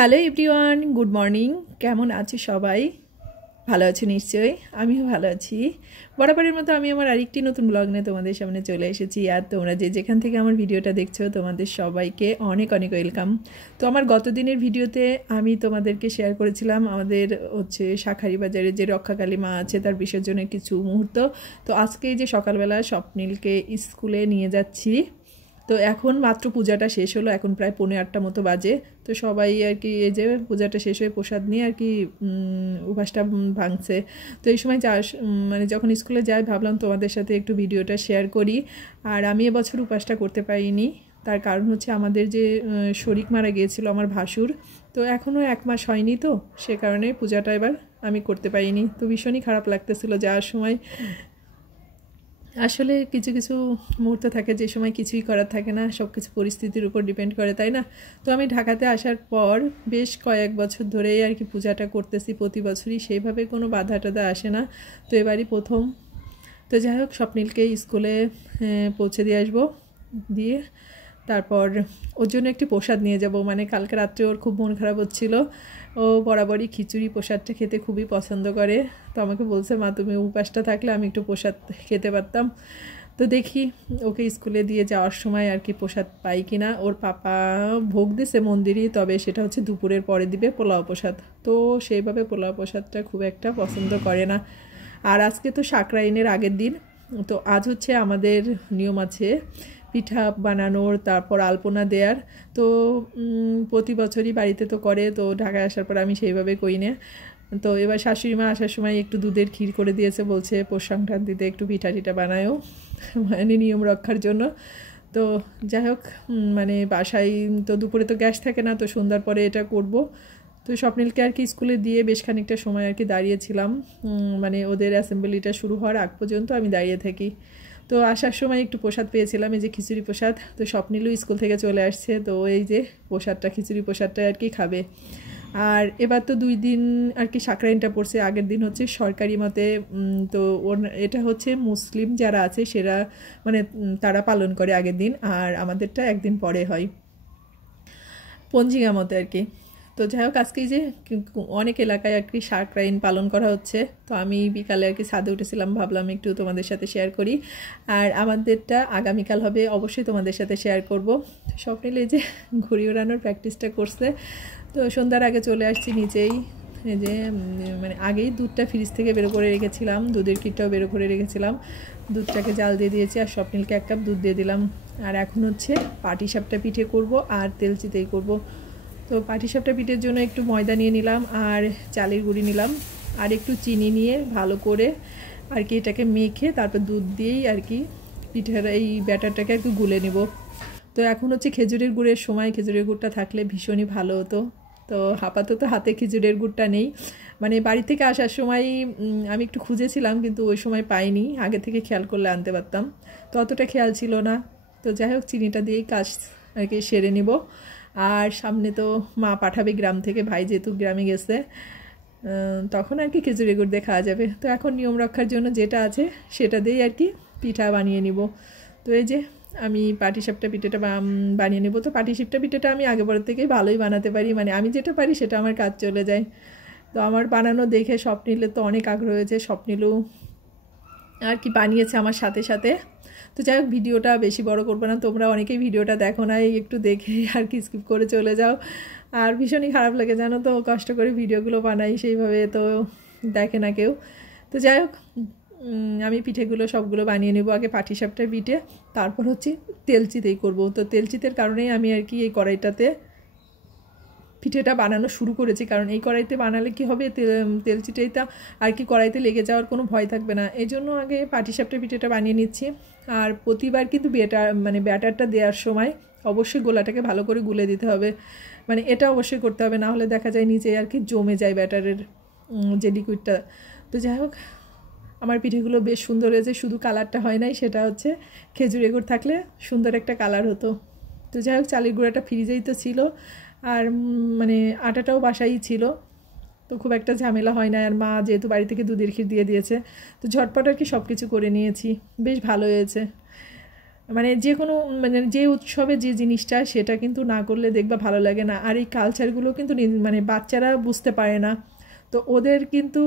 Hello everyone, good morning. কেমন আছো সবাই? ভালো আছো নিশ্চয়ই। আমিও ভালো আছি। বরাবরের মতো আমি আমার আরেকটি নতুন ব্লগ নিয়ে তোমাদের সামনে চলে এসেছি। আর তোমরা যেখান থেকে আমার ভিডিওটা দেখছো তোমাদের সবাইকে অনেক অনেক ওয়েলকাম। তো আমার গত দিনের ভিডিওতে আমি তোমাদেরকে শেয়ার করেছিলাম আমাদের শাঁখারীবাজারে যে রক্ষাকালী মা আছে তার বিসর্জনের কিছু মুহূর্ত। তো আজকে যে সকালবেলা স্বপ্নিলকে স্কুলে নিয়ে যাচ্ছি। তো এখন মাত্র পূজাটা শেষ হলো, এখন প্রায় 7:45 মতো বাজে। তো সবাই আর কি এই যে পূজাটা শেষ হয়ে প্রসাদ নিয়ে আর কি উপাসটা ভাঙছে। তো এই সময় মানে যখন স্কুলে যাই ভাবলাম তোমাদের সাথে একটু ভিডিওটা শেয়ার করি। আর আমি এবছর উপাসটা করতে পারিনি, তার কারণ হচ্ছে আমাদের যে শরিক মারা গিয়েছিল আমার ভাসুর, তো এখনও 1 মাস হয়নি, তো সে কারণে পূজাটা এবার আমি করতে পারিনি। তো ভীষণই খারাপ লাগতেছিল যাওয়ার সময়। আসলে কিছু কিছু মুহূর্ত থাকে যে সময় কিছুই করার থাকে না, সব কিছু পরিস্থিতির উপর ডিপেন্ড করে, তাই না? তো আমি ঢাকাতে আসার পর বেশ কয়েক বছর ধরেই আর কি পূজাটা করতেছি প্রতি বছরই, সেইভাবে কোনো বাধা টাধা আসে না। তো এবারই প্রথম। তো যাই হোক, স্বপ্নিলকে স্কুলে পৌঁছে দিয়ে আসবো, দিয়ে তারপর ওর জন্য একটি প্রসাদ নিয়ে যাব। মানে কালকে রাত্রে ওর খুব মন খারাপ হচ্ছিল, ও বরাবরই খিচুড়ি প্রসাদটা খেতে খুবই পছন্দ করে। তো আমাকে বলছে, মা তুমি উপাসটা থাকলে আমি একটু প্রসাদ খেতে পারতাম। তো দেখি ওকে স্কুলে দিয়ে যাওয়ার সময় আর কি প্রসাদ পাই কিনা। ওর পাপা ভোগ দিছে মন্দিরই, তবে সেটা হচ্ছে দুপুরের পরে দিবে পোলাও প্রসাদ। তো সেইভাবে পোলাও প্রসাদটা খুব একটা পছন্দ করে না। আর আজকে তো সাকরাইনের আগের দিন, তো আজ হচ্ছে আমাদের নিয়ম আছে পিঠা বানানোর, তারপর আলপনা দেওয়ার। তো প্রতি বছরই বাড়িতে তো করে, তো ঢাকায় আসার পর আমি সেইভাবে করি না। তো এবার শাশুড়ি মা আসার সময় একটু দুধের ক্ষীর করে দিয়েছে, বলছে পৌষ সংক্রান্তিতে একটু পিঠা টিঠা বানায়ও, মানে নিয়ম রক্ষার জন্য। তো যাই হোক, মানে বাসায় তো দুপুরে তো গ্যাস থাকে না, তো সন্ধ্যার পরে এটা করব। তো স্বপ্নিলকে আর কি স্কুলে দিয়ে বেশ খানিকটা সময় আর কি দাঁড়িয়েছিলাম, মানে ওদের অ্যাসেম্বলিটা শুরু হওয়ার আগ পর্যন্ত আমি দাঁড়িয়ে থাকি। তো আসার সময় একটু প্রসাদ পেয়েছিলাম, এই যে খিচুড়ি প্রসাদ। তো স্বপ্নিলও স্কুল থেকে চলে আসছে, তো এই যে প্রসাদটা, খিচুড়ি প্রসাদটা আর কি খাবে। আর এবার তো 2 দিন আর কি সাকরাইনটা পড়ছে। আগের দিন হচ্ছে সরকারি মতে, তো এটা হচ্ছে মুসলিম যারা আছে সেরা মানে তারা পালন করে আগের দিন, আর আমাদেরটা একদিন পরে হয় পঞ্জিকা মতে আর কি। তো যাই হোক, আজকে যে অনেক এলাকায় আর কি সাকরাইন পালন করা হচ্ছে। তো আমি বিকালে আর কি ছাদে উঠেছিলাম, ভাবলাম একটু তোমাদের সাথে শেয়ার করি। আর আমাদেরটা আগামীকাল হবে, অবশ্যই তোমাদের সাথে শেয়ার করব। স্বপ্নিল এই যে ঘুড়ি ওড়ানোর প্র্যাকটিসটা করছে। তো সন্ধ্যার আগে চলে আসছি নিচেই। এই যে মানে আগেই দুধটা ফ্রিজ থেকে বের করে রেখেছিলাম, দুধের ক্ষীরটাও বের করে রেখেছিলাম। দুধটাকে জাল দিয়ে দিয়েছি, আর স্বপ্নিলকে 1 কাপ দুধ দিয়ে দিলাম। আর এখন হচ্ছে পাটিসাপটা পিঠে করব আর তেল চিতই করব। তো পাটিসাপটা পিঠের জন্য একটু ময়দা নিয়ে নিলাম, আর চালের গুঁড়ি নিলাম, আর একটু চিনি নিয়ে ভালো করে আর কি এটাকে মেখে তারপর দুধ দিয়েই আর কি পিঠের এই ব্যাটারটাকে একটু গুলে নেব। তো এখন হচ্ছে খেজুরের গুড়ের সময়, খেজুরের গুড়টা থাকলে ভীষণই ভালো হতো। তো আপাতত হাতে খেজুরের গুড়টা নেই, মানে বাড়ি থেকে আসার সময় আমি একটু খুঁজেছিলাম, কিন্তু ওই সময় পাইনি। আগে থেকে খেয়াল করলে আনতে পারতাম, তো অতটা খেয়াল ছিল না। তো যাই হোক, চিনিটা দিয়েই কাজ আর কি সেরে নিব। আর সামনে তো মা পাঠাবে গ্রাম থেকে, ভাই যেহেতু গ্রামে গেছে, তখন আর কি খেজুরের গুড় দিয়ে খাওয়া যাবে। তো এখন নিয়ম রক্ষার জন্য যেটা আছে সেটা দিয়েই আর কি পিঠা বানিয়ে নিব। তো এই যে আমি পাটিসাপটা পিঠেটা বানিয়ে নেব। তো পাটিসাপটা পিঠেটা আমি আগের থেকেই ভালোই বানাতে পারি, মানে আমি যেটা পারি সেটা আমার কাজ চলে যায়। তো আমার বানানো দেখে স্বপ্নিলের তো অনেক আগ্রহ হয়েছে, স্বপ্নিলও আর কি বানিয়েছে আমার সাথে সাথে। তো যাই হোক, ভিডিওটা বেশি বড় করবো না, তোমরা অনেকেই ভিডিওটা দেখো না, একটু দেখে আর কি স্কিপ করে চলে যাও। আর ভীষণই খারাপ লাগে জানো তো, কষ্ট করে ভিডিওগুলো বানাই সেইভাবে তো দেখে না কেউ। তো যাই হোক, আমি পিঠেগুলো সবগুলো বানিয়ে নেব। আগে পাটিসাপটা পিঠে, তারপর হচ্ছে তেলচিতেই করব। তো তেলচিতের কারণেই আমি আর কি এই কড়াইটাতে পিঠেটা বানানো শুরু করেছি, কারণ এই কড়াইতে বানালে কি হবে, তেলচিটেটা আর কি কড়াইতে লেগে যাওয়ার কোনো ভয় থাকবে না। এই জন্য আগে পাটিসাপটা পিঠেটা বানিয়ে নিচ্ছি। আর প্রতিবার কিন্তু ব্যাটারটা দেওয়ার সময় অবশ্যই গোলাটাকে ভালো করে গুলে দিতে হবে, মানে এটা অবশ্যই করতে হবে, না হলে দেখা যায় নিচে আর কি জমে যায় ব্যাটারের যে লিকুইডটা। তো যাই হোক, আমার পিঠেগুলো বেশ সুন্দর হয়েছে, শুধু কালারটা হয় নাই, সেটা হচ্ছে খেজুরের গুড় থাকলে সুন্দর একটা কালার হতো। তো যাই হোক, চালের গুঁড়াটা ফ্রিজেই তো ছিল, আর মানে আটাটাও বাসাই ছিল, তো খুব একটা ঝামেলা হয় না। আর মা যেহেতু বাড়ি থেকে দুধের ক্ষীর দিয়ে দিয়েছে, তো ঝটপট আর কি সব কিছু করে নিয়েছি, বেশ ভালো হয়েছে। মানে যে কোনো মানে যে উৎসবে যে জিনিসটা সেটা কিন্তু না করলে দেখবা ভালো লাগে না। আর এই কালচারগুলো কিন্তু মানে বাচ্চারা বুঝতে পারে না, তো ওদের কিন্তু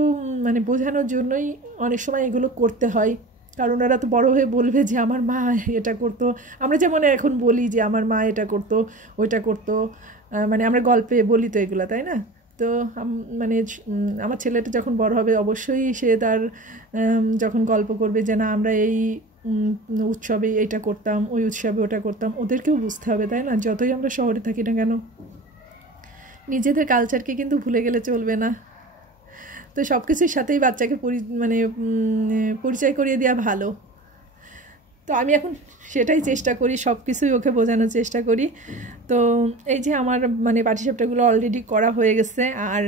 মানে বোঝানোর জন্যই অনেক সময় এগুলো করতে হয়, কারণ ওরা তো বড় হয়ে বলবে যে আমার মা এটা করতো। আমরা যেমন এখন বলি যে আমার মা এটা করতো ওইটা করতো, মানে আমরা গল্পে বলি তো এগুলো, তাই না? তো মানে আমার ছেলেটা যখন বড় হবে অবশ্যই সে তার যখন গল্প করবে যে না আমরা এই উৎসবে এটা করতাম, ওই উৎসবে ওটা করতাম, ওদেরকেও বুঝতে হবে, তাই না? যতই আমরা শহরে থাকি না কেন, নিজেদের কালচারকে কিন্তু ভুলে গেলে চলবে না। তো সব কিছুর সাথেই বাচ্চাকে মানে পরিচয় করিয়ে দেওয়া ভালো। তো আমি এখন সেটাই চেষ্টা করি, সব কিছুই ওকে বোঝানোর চেষ্টা করি। তো এই যে আমার মানে পাটিসাপটাগুলো অলরেডি করা হয়ে গেছে, আর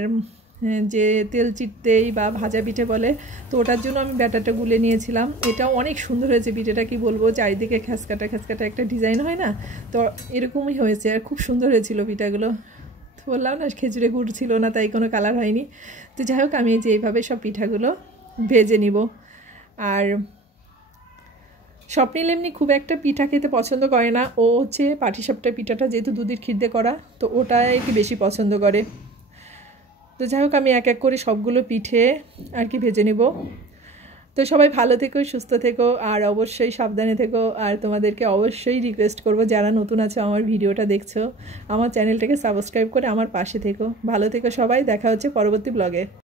যে তেল চিটতেই বা ভাজা পিঠে বলে, তো ওটার জন্য আমি ব্যাটারটা গুলে নিয়েছিলাম। এটাও অনেক সুন্দর হয়েছে পিঠেটা, কি বলবো, চারিদিকে খ্যাসকাটা খ্যাসকাটা একটা ডিজাইন হয় না, তো এরকমই হয়েছে, আর খুব সুন্দর হয়েছিল পিঠাগুলো। তো বললাম না খেজুরে গুড় ছিল না, তাই কোনো কালার হয়নি। তো যাই হোক, আমি যে এইভাবে সব পিঠাগুলো ভেজে নিব। আর স্বপ্নিল এমনি খুব একটা পিঠা খেতে পছন্দ করে না, ও হচ্ছে পাটিসাপটা পিঠাটা যেহেতু দুধের ক্ষীর দিয়ে করা, তো ওটাই একটু বেশি পছন্দ করে। তো যাই হোক, আমি এক এক করে সবগুলো পিঠে আর কি ভেজে নেব। তো সবাই ভালো থেকো, সুস্থ থেকো, আর অবশ্যই সাবধানে থেকো। আর তোমাদেরকে অবশ্যই রিকোয়েস্ট করব, যারা নতুন আছো আমার ভিডিওটা দেখছো, আমার চ্যানেলটাকে সাবস্ক্রাইব করে আমার পাশে থেকো। ভালো থেকো সবাই, দেখা হচ্ছে পরবর্তী ব্লগে।